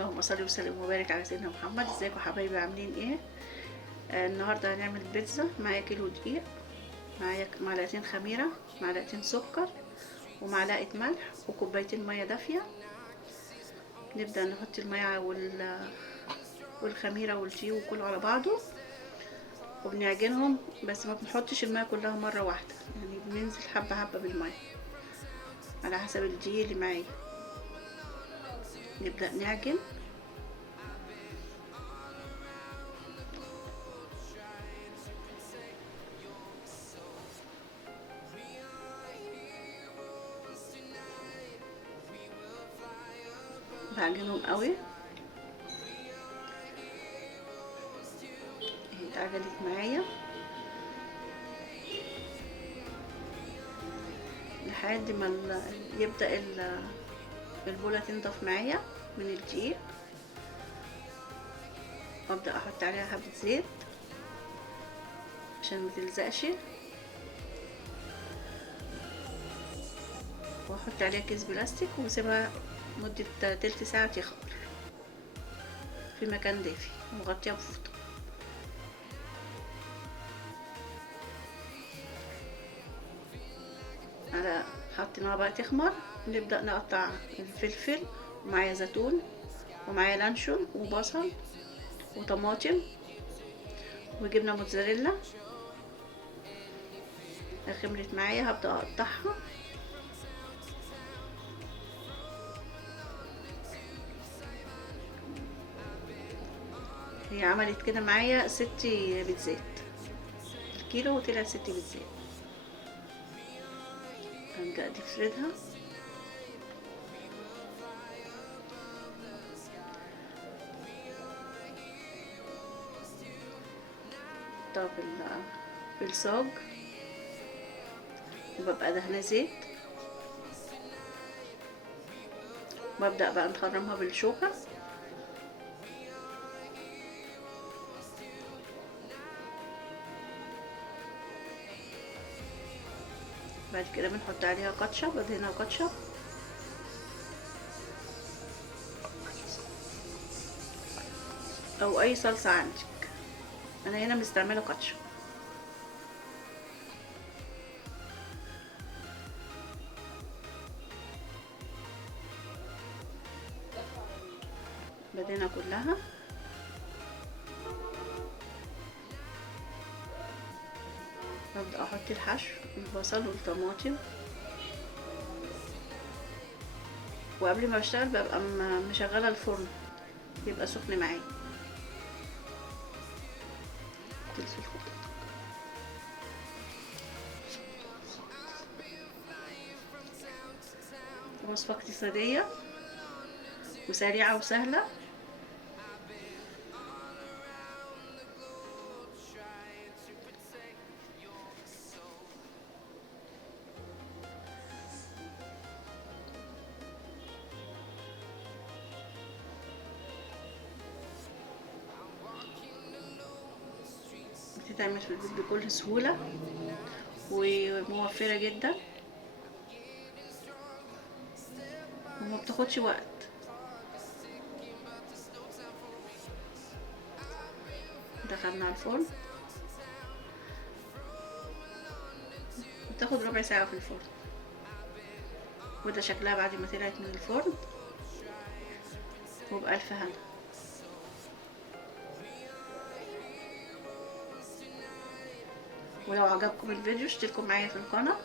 اللهم صل وسلم وبارك على سيدنا محمد. ازيكم حبايبي، عاملين ايه؟ النهارده هنعمل بيتزا. معايا كيلو دقيق، معايا معلقتين خميره، معلقتين سكر، ومعلقه ملح، وكوبايتين ميه دافيه. نبدا نحط الميه والخميره والدقيق وكله على بعضه، وبنعجنهم. بس ما بنحطش الميه كلها مره واحده، يعني بننزل حبه حبه بالميه على حسب الدقيق اللي معايا. نبدا نعجن. بعجنهم قوي. اهي اتعجنت معايا لحد ما يبدأ البولة تنضف معايا من الدقيق، وابدأ احط عليها حبة زيت عشان ما تلزقش، واحط عليها كيس بلاستيك واسيبها مدة تلت ساعة تخمر في مكان دافي ومغطيها بفوطة. على حطيناها بقى تخمر، نبدأ نقطع الفلفل، ومعايا زيتون، ومعايا لانشون وبصل وطماطم وجبنة موتزاريلا. خمرت معايا، هبدأ اقطعها. هي عملت كده معايا 6 بيتزات، الكيلو وطلع 6 بيتزات. هبدأ افردها. احطها في الصاج، وببقى دهنة زيت، وببدأ بقى نخرمها بالشوكة. بعد كده بنحط عليها كاتشب، بدهنها كاتشب، او اي صلصة عندك. انا هنا مستعملة كاتشب. بدهنها كلها. ببدأ احط الحشو، البصل والطماطم، وقبل ما بشتغل ببقى مشغلة الفرن يبقى سخن معايا. وصفة اقتصادية وسريعة وسهلة. بتتعمل في البيت بكل سهولة وموفرة جدا، وما بتاخدش وقت. دخلنا على الفرن، بتاخد ربع ساعة في الفرن. وده شكلها بعد ما طلعت من الفرن، وبألف هنا. ولو عجبكم الفيديو اشتركوا معايا في القناة